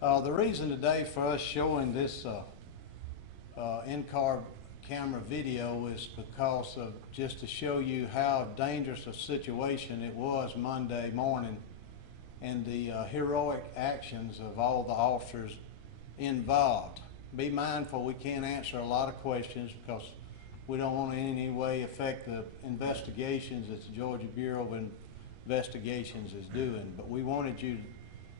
The reason today for us showing this in-car camera video is because of just to show you how dangerous a situation it was Monday morning and the heroic actions of all the officers involved. Be mindful we can't answer a lot of questions because we don't want to in any way affect the investigations that the Georgia Bureau of Investigations is doing, but we wanted you to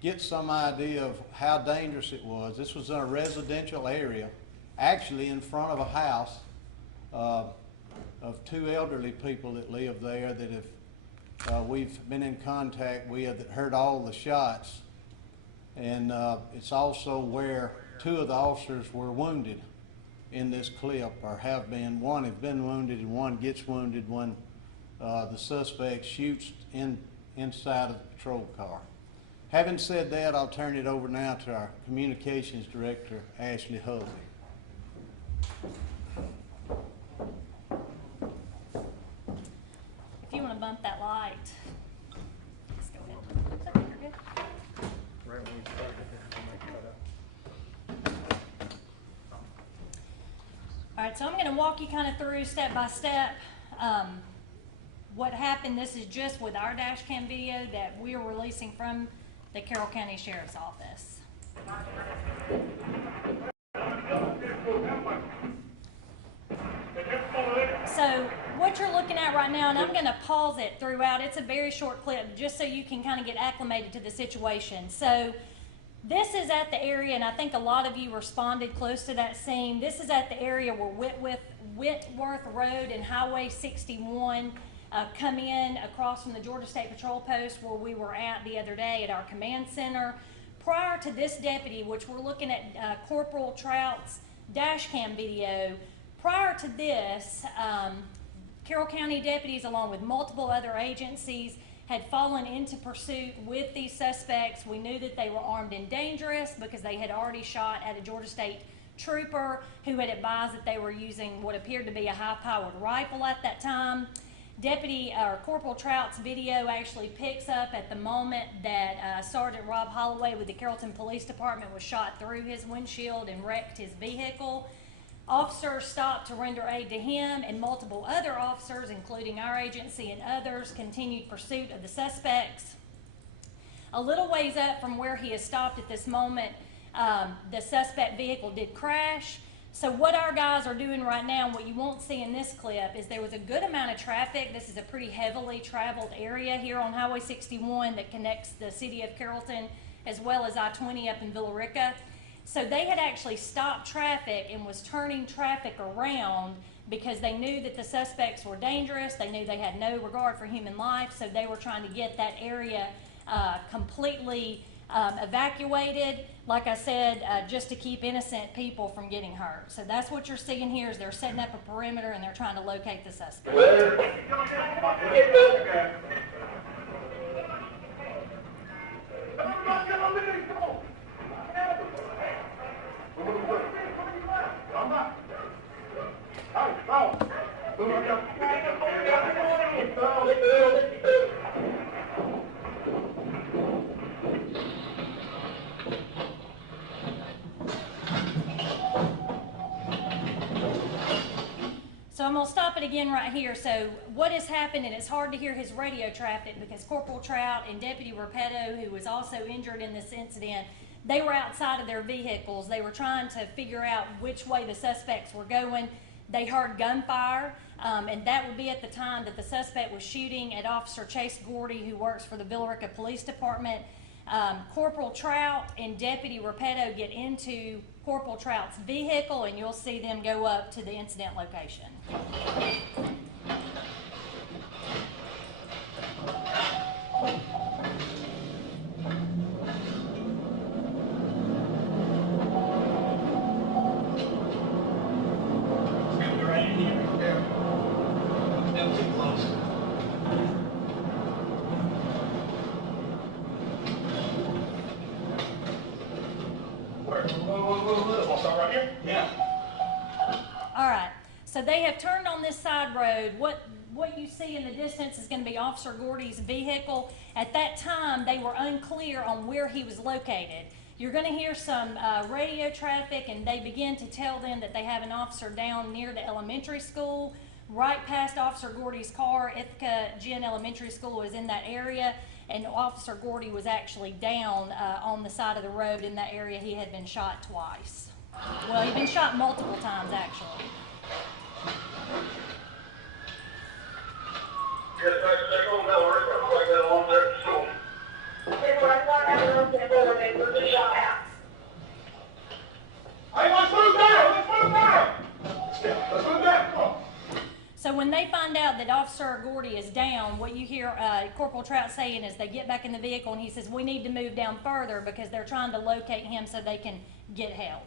get some idea of how dangerous it was. This was in a residential area, actually in front of a house of two elderly people that live there that have we've been in contact with, that heard all the shots, and it's also where two of the officers were wounded in this clip, or have been. One has been wounded and one gets wounded when the suspect shoots inside of the patrol car. Having said that, I'll turn it over now to our communications director, Ashley Hovey. If you want to bump that light, let's go ahead. I think you're good. Right when we started, I'll make that up. All right, so I'm going to walk you kind of through step by step what happened. This is just with our dash cam video that we are releasing from the Carroll County Sheriff's Office. So what you're looking at right now, and I'm going to pause it throughout, it's a very short clip just so you can kind of get acclimated to the situation. So this is at the area, and I think a lot of you responded close to that scene. This is at the area where Whitworth Road and Highway 61 come in across from the Georgia State Patrol Post where we were at the other day at our command center. Prior to this deputy, which we're looking at Corporal Trout's dash cam video, prior to this, Carroll County deputies along with multiple other agencies had fallen into pursuit with these suspects. We knew that they were armed and dangerous because they had already shot at a Georgia State trooper who had advised that they were using what appeared to be a high-powered rifle at that time. Corporal Trout's video actually picks up at the moment that Sergeant Rob Holloway with the Carrollton Police Department was shot through his windshield and wrecked his vehicle. Officers stopped to render aid to him, and multiple other officers, including our agency and others, continued pursuit of the suspects. A little ways up from where he is stopped at this moment, the suspect vehicle did crash. So what our guys are doing right now, and what you won't see in this clip, is there was a good amount of traffic. This is a pretty heavily traveled area here on Highway 61 that connects the city of Carrollton as well as I-20 up in Villa Rica. So they had actually stopped traffic and was turning traffic around because they knew that the suspects were dangerous. They knew they had no regard for human life, so they were trying to get that area completely evacuated, like I said, just to keep innocent people from getting hurt. So that's what you're seeing here is they're setting up a perimeter and they're trying to locate the suspect. So I'm going to stop it again right here. So what has happened, and it's hard to hear his radio traffic because Corporal Trout and Deputy Repetto, who was also injured in this incident, they were outside of their vehicles. They were trying to figure out which way the suspects were going. They heard gunfire, and that would be at the time that the suspect was shooting at Officer Chase Gordy, who works for the Villa Rica Police Department. Corporal Trout and Deputy Repetto get into Corporal Trout's vehicle, and you'll see them go up to the incident location. All right, so they have turned on this side road. What you see in the distance is going to be Officer Gordy's vehicle. At that time, they were unclear on where he was located. You're going to hear some radio traffic, and they begin to tell them that they have an officer down near the elementary school, right past Officer Gordy's car. Ithaca Gin Elementary School was in that area, and Officer Gordy was actually down on the side of the road in that area. He had been shot twice. Well, he'd been shot multiple times, actually. So when they find out that Officer Gordy is down, what you hear Corporal Trout saying is they get back in the vehicle and he says, we need to move down further because they're trying to locate him so they can get help.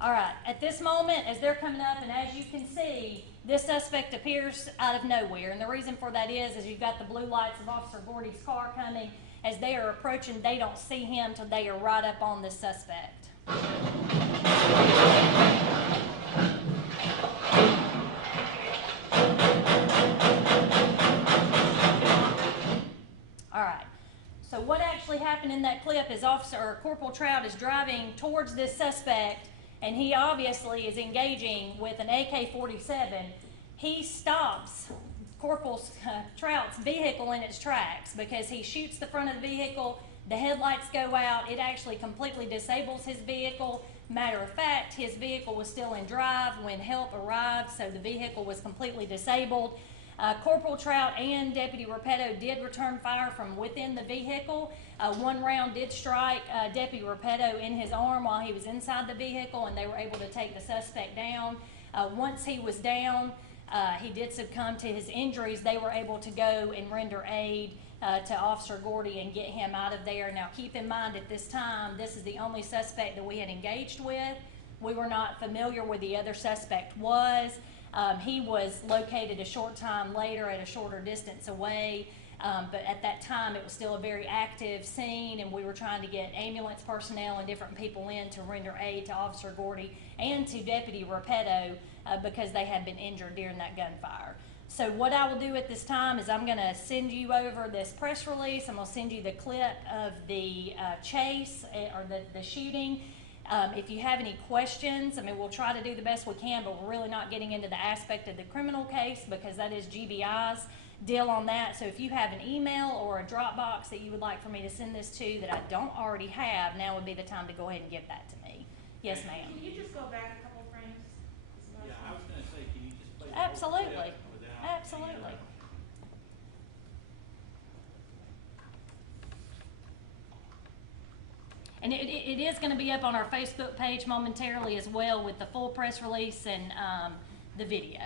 All right, at this moment, as they're coming up, and as you can see, this suspect appears out of nowhere. And the reason for that is you've got the blue lights of Officer Gordy's car coming. As they are approaching, they don't see him till they are right up on this suspect. All right. So what actually happened in that clip is Corporal Trout is driving towards this suspect, and he obviously is engaging with an AK-47. He stops Corporal Trout's vehicle in its tracks because he shoots the front of the vehicle, the headlights go out, it actually completely disables his vehicle. Matter of fact, his vehicle was still in drive when help arrived, so the vehicle was completely disabled. Corporal Trout and Deputy Repetto did return fire from within the vehicle. One round did strike Deputy Repetto in his arm while he was inside the vehicle, and they were able to take the suspect down. Once he was down, he did succumb to his injuries. They were able to go and render aid to Officer Gordy and get him out of there. Now keep in mind at this time, this is the only suspect that we had engaged with. We were not familiar where the other suspect was. He was located a short time later at a shorter distance away, but at that time it was still a very active scene, and we were trying to get ambulance personnel and different people in to render aid to Officer Gordy and to Deputy Repetto because they had been injured during that gunfire. So what I will do at this time is I'm going to send you over this press release. I'm going to send you the clip of the chase or the shooting. If you have any questions, I mean, we'll try to do the best we can, but we're really not getting into the aspect of the criminal case because that is GBI's deal on that. So if you have an email or a Dropbox that you would like for me to send this to that I don't already have, now would be the time to go ahead and give that to me. Yes, ma'am. Can you just go back a couple frames? Yeah, I was gonna say, can you just play the Absolutely. whole clip without Absolutely. And it is going to be up on our Facebook page momentarily as well with the full press release and the video.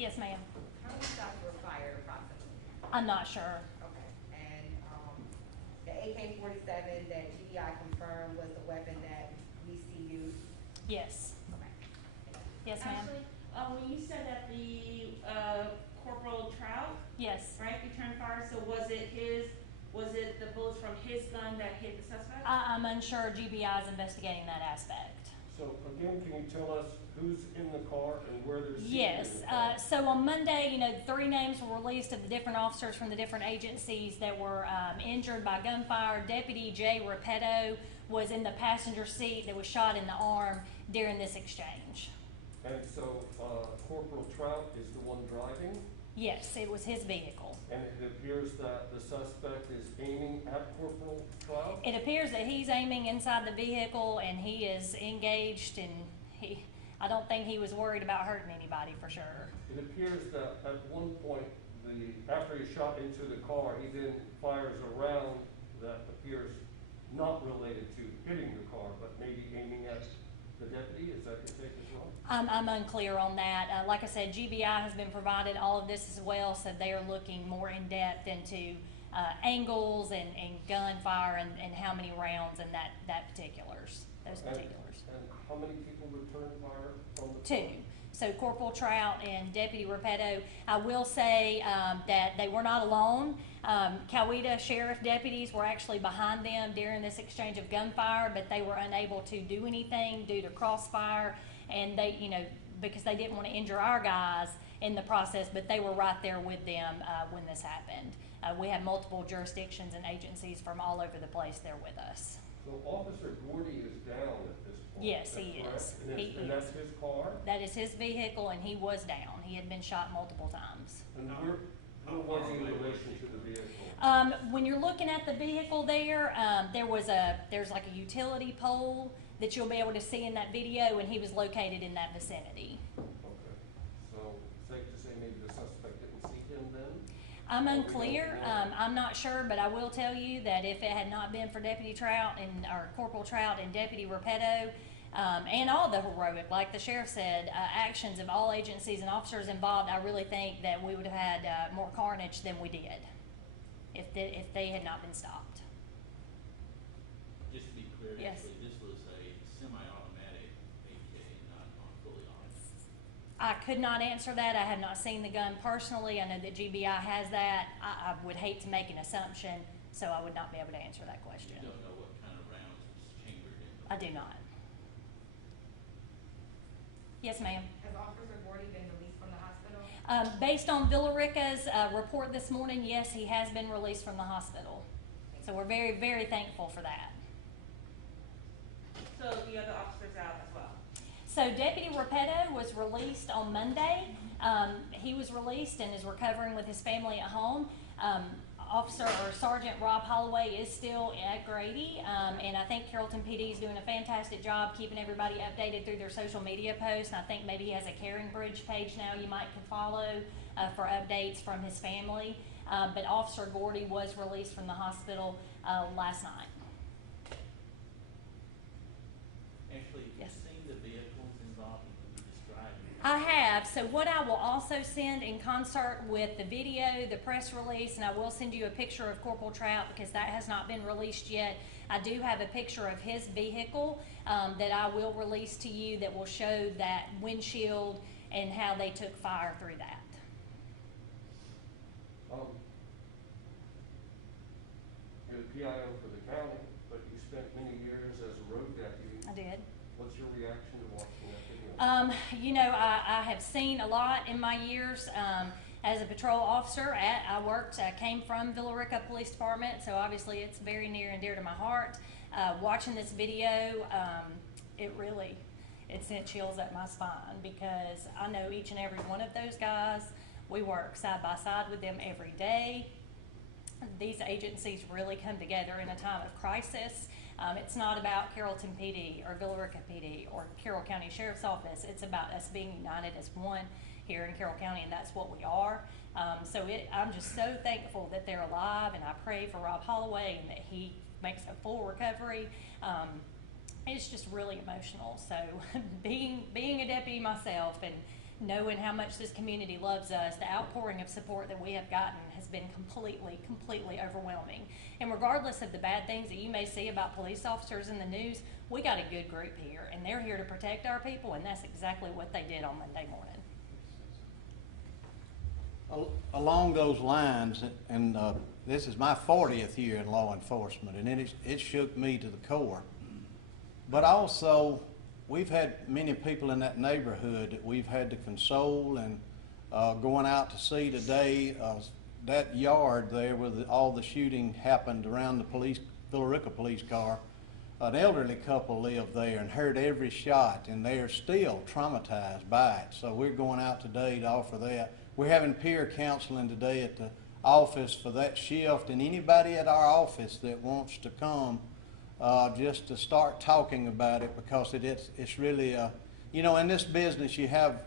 Yes, ma'am. How many shots were fired approximately? I'm not sure. Okay, and, the AK-47 that GDI confirmed was the weapon that we see used? Yes. Okay. Yes, ma'am. Actually, when you said that the, Corporal Trout, Yes. right, returned fire, so was it the bullets from his gun that hit the suspect? I'm unsure. GBI is investigating that aspect. So again, can you tell us who's in the car and where they're seated in Yes, the car? so on Monday, the 3 names were released of the different officers from the different agencies that were injured by gunfire. Deputy Jay Repetto was in the passenger seat that was shot in the arm during this exchange. And so, Corporal Trout is the one driving, Yes, it was his vehicle. and it appears that the suspect is aiming at Corporal Trout? It appears that he's aiming inside the vehicle and he is engaged, and I don't think he was worried about hurting anybody for sure. It appears that at one point, after he shot into the car, he then fires a round that appears not related to hitting the car, but maybe aiming at the deputy. Is that your take as well? I'm unclear on that. Like I said, GBI has been provided all of this as well, so they are looking more in depth into angles and gunfire and how many rounds and those particulars. And how many people returned fire from the 2. car? So Corporal Trout and Deputy Repetto. I will say that they were not alone. Coweta Sheriff deputies were actually behind them during this exchange of gunfire, but they were unable to do anything due to crossfire, and they, because they didn't want to injure our guys in the process, but they were right there with them when this happened. We have multiple jurisdictions and agencies from all over the place there with us. So Officer Gordy is down at this point? Yes, is that he correct? is. And He and that's his car? That is his vehicle, and he was down. He had been shot multiple times. And where was he in relation to the vehicle? When you're looking at the vehicle there, there's like a utility pole that you'll be able to see in that video, and he was located in that vicinity. Okay, so safe to say maybe the suspect didn't see him then? I'm Well, we unclear. don't know. I'm not sure, but I will tell you that if it had not been for Deputy Trout or Corporal Trout and Deputy Repetto, and all the heroic, like the sheriff said, actions of all agencies and officers involved, I really think that we would have had more carnage than we did if they had not been stopped. Just to be clear, Yes. actually, this was a semi-automatic AK, not fully automatic. I could not answer that. I have not seen the gun personally. I know that GBI has that. I would hate to make an assumption, so I would not be able to answer that question. You don't know what kind of rounds it's chambered in. I do not. Yes, ma'am. Has Officer Gordy been released from the hospital? Based on Villarica's report this morning, yes, he has been released from the hospital. So we're very, very thankful for that. So the other officer's out as well? So Deputy Repetto was released on Monday. He was released and is recovering with his family at home. Sergeant Rob Holloway is still at Grady, and I think Carrollton PD is doing a fantastic job keeping everybody updated through their social media posts. And I think maybe he has a Caring Bridge page now you might can follow for updates from his family. But Officer Gordy was released from the hospital last night. Actually, have you Yes. seen the vehicles involved, and can you describe them? I have. So what I will also send in concert with the video, the press release, and I will send you a picture of Corporal Trout because that has not been released yet. I do have a picture of his vehicle that I will release to you that will show that windshield and how they took fire through that. You're the PIO for the county, but you spent many years as a road deputy. I did. What's your reaction to watching that video? I have seen a lot in my years as a patrol officer. I came from Villarica Police Department, so obviously it's very near and dear to my heart. Watching this video, it sent chills up my spine because I know each and every one of those guys. We work side by side with them every day. These agencies really come together in a time of crisis. It's not about Carrollton PD or Villarica PD or Carroll County Sheriff's Office. It's about us being united as one here in Carroll County, and that's what we are. I'm just so thankful that they're alive, and I pray for Rob Holloway and that he makes a full recovery. It's just really emotional. So being a deputy myself and knowing how much this community loves us, the outpouring of support that we have gotten has been completely overwhelming. And regardless of the bad things that you may see about police officers in the news, we got a good group here, and they're here to protect our people, and that's exactly what they did on Monday morning. Along those lines, and this is my 40th year in law enforcement, and it shook me to the core. But also, we've had many people in that neighborhood that we've had to console, and going out to see today, that yard there where all the shooting happened around the Villarica police car, an elderly couple lived there and heard every shot, and they are still traumatized by it. So we're going out today to offer that. We're having peer counseling today at the office for that shift, and anybody at our office that wants to come just to start talking about it, because it's really, you know, in this business you have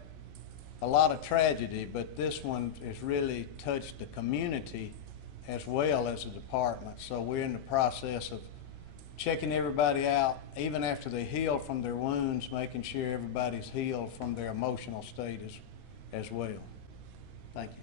a lot of tragedy, but this one has really touched the community as well as the department. So we're in the process of checking everybody out, even after they heal from their wounds, making sure everybody's healed from their emotional state as well. Thank you.